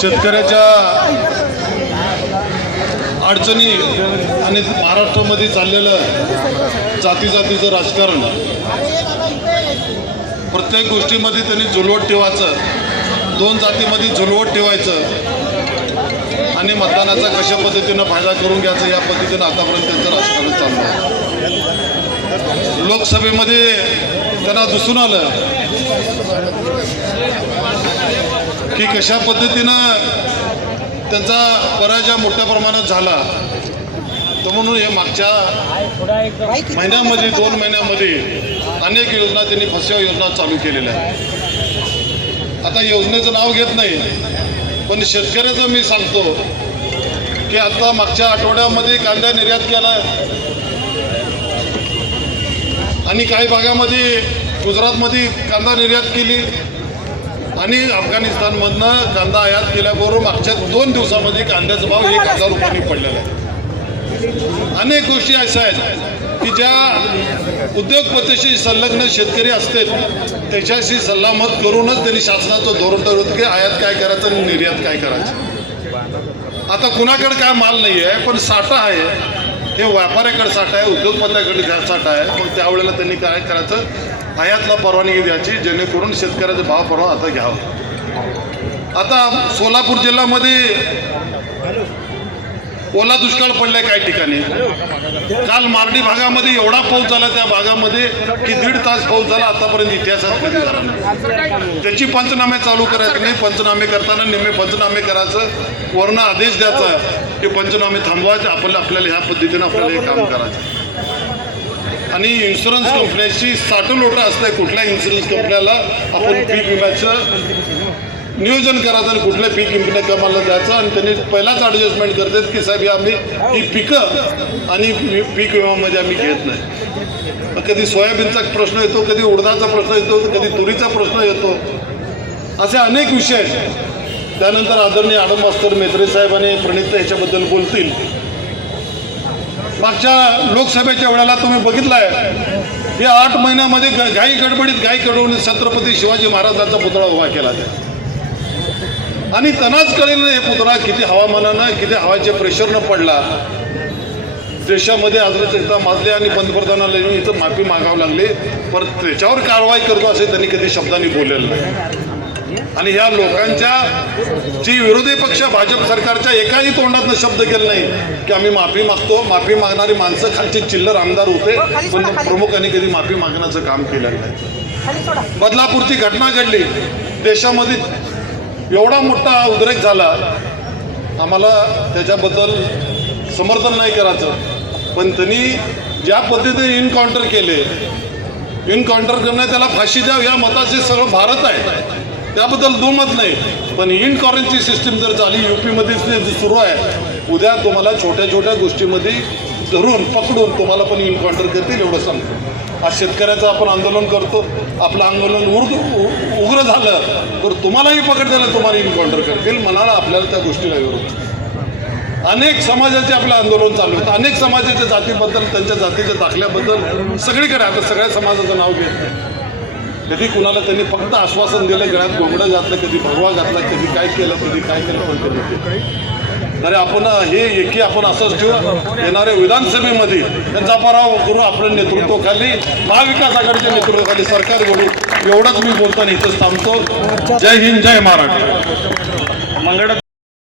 शेतकऱ्याच्या अडचणी आणि महाराष्ट्रामध्ये चाललेलं जाती जातीचं राजकारण प्रत्येक गोष्टीमध्ये त्यांनी झुलवट ठेवायचं दोन जातीमध्ये झुलवट ठेवायचं आणि मतदानाचा कशा पद्धतीनं फायदा करून घ्यायचा या पद्धतीनं आतापर्यंत त्यांचं राजकारण चाललं आहे. लोकसभेमध्ये त्यांना दिसून आलं की कशा पद्धतीनं त्यांचा पराजय मोठ्या प्रमाणात झाला तर म्हणून हे मागच्या महिन्यामध्ये दोन महिन्यामध्ये अनेक योजना त्यांनी फसव्या योजना चालू केलेल्या आहेत. आता योजनेचं नाव घेत नाही पण शेतकऱ्याचं मी सांगतो की आता मागच्या आठवड्यामध्ये कांदा निर्यात केला. आणि काही भागामध्ये गुजरातमध्ये कांदा निर्यात केली. आणि अफगाणिस्तानमधनं कांदा आयात केल्याबरोबर मागच्या दोन दिवसामध्ये कांद्याचा भाव एक हजार रुपयांनी पडलेला आहे. अनेक गोष्टी अशा आहेत की ज्या उद्योगपतीशी संलग्न शेतकरी असतील त्याच्याशी सल्लामत करूनच त्यांनी शासनाचं धोरण ठरवतं की आयात काय करायचं आणि निर्यात काय करायचं. आता कुणाकडे काय माल नाही आहे पण साठा आहे. हे व्यापाऱ्याकडे साठा आहे उद्योगपत्याकडे साठा आहे. मग त्यावेळेला त्यांनी काय करायचं? आयातला परवानगी द्यायची जेणेकरून शेतकऱ्याचा भाव परवा आता घ्यावा. आता सोलापूर जिल्ह्यामध्ये ओला दुष्काळ पडलाय काही ठिकाणी. काल मार्डी भागामध्ये एवढा पाऊस झाला त्या भागामध्ये की दीड तास पाऊस झाला आतापर्यंत इतिहासात कधी झाला नाही. त्याची पंचनामे चालू करायचे नाही पंचनामे करताना निम्मे पंचनामे करायचं वर्ण आदेश द्यायचा की पंचनामे थांबवायचे आपल्याला आपल्याला ह्या पद्धतीनं आपल्याला हे काम करायचं. आणि इन्शुरन्स कंपन्याची साठवलोटं असते कुठल्या इन्शुरन्स कंपन्याला आपण पीक विम्याचं नियोजन करायचं आणि कुठल्या पीक कंपन्या कमाला द्यायचं आणि त्यांनी पहिलाच ॲडजस्टमेंट करतात की साहेब हे आम्ही ही पिकं आणि पीक विम्यामध्ये आम्ही घेत नाही. मग कधी सोयाबीनचा प्रश्न येतो कधी उडदाचा प्रश्न येतो कधी तुरीचा प्रश्न येतो. असे अनेक विषय आहेत. त्यानंतर आदरणीय आडम मास्तर मेत्रे साहेब आणि प्रणित ह्याच्याबद्दल बोलतील. मागच्या लोकसभेच्या वेळेला तुम्ही बघितलाय या आठ महिन्यामध्ये ग- घाई गडबडीत घाई कडवून छत्रपती शिवाजी महाराजांचा पुतळा उभा केला त्या. आणि त्यांनाच कळेल हे पुतळा किती हवामानानं किती हवाच्या प्रेशरनं पडला. देशामध्ये आजच माजले आणि पंतप्रधानाला येऊन इथं माफी मागावं लागले. पर त्याच्यावर कारवाई करतो असे त्यांनी कधी शब्दांनी बोललेलं नाही. आणि ह्या लोकांच्या जी विरोधी पक्ष भाजप सरकारच्या एकाही तोंडातनं शब्द केला नाही की आम्ही माफी मागतो माफी मागणारी माणसं खालचे चिल्लर आमदार होते पण प्रमुखांनी कधी माफी मागण्याचं काम केलेलं नाही. बदलापूरची घटना घडली. देशामध्ये एवढा मोठा उद्रेक झाला. आम्हाला त्याच्याबद्दल समर्थन नाही करायचं. पण त्यांनी ज्या पद्धतीने इनकाउंटर केले इनकाउंटर करणं त्याला फाशी द्याव या मताचे सगळं भारत आहे. त्याबद्दल दुमत नाही पण इनकॉरन्सी सिस्टीम जर झाली युपीमध्ये जे सुरू आहे उद्या तुम्हाला छोट्या छोट्या गोष्टीमध्ये धरून पकडून तुम्हाला पण इन्काउंटर करतील एवढं सांगतो. आज शेतकऱ्याचं आपण आंदोलन करतो आपलं आंदोलन उर्द उ- उग्र झालं तर तुम्हालाही पकडताना तुम्हाला इन्काउंटर करतील मनाला आपल्याला त्या गोष्टीला विरोध. अनेक समाजाचे आपलं आंदोलन चालू आहेत. अनेक समाजाच्या जातीबद्दल त्यांच्या जातीच्या दाखल्याबद्दल सगळीकडे आता सगळ्या समाजाचं नाव घेत नाही कधी कुणाला त्यांनी फक्त आश्वासन दिलं गळ्यात गोंगडं घातलं कधी भगवा घातला कधी काय केलं कधी काय केलं पण कधी तरी आपण हे एकी आपण असंच ठेवू येणाऱ्या विधानसभेमध्ये त्यांचा पराभव करू आपल्या नेतृत्वाखाली महाविकास आघाडीच्या नेतृत्वाखाली सरकार घडू एवढंच मी बोलताना इथंच थांबतो. जय हिंद जय महाराष्ट्र. मंगळात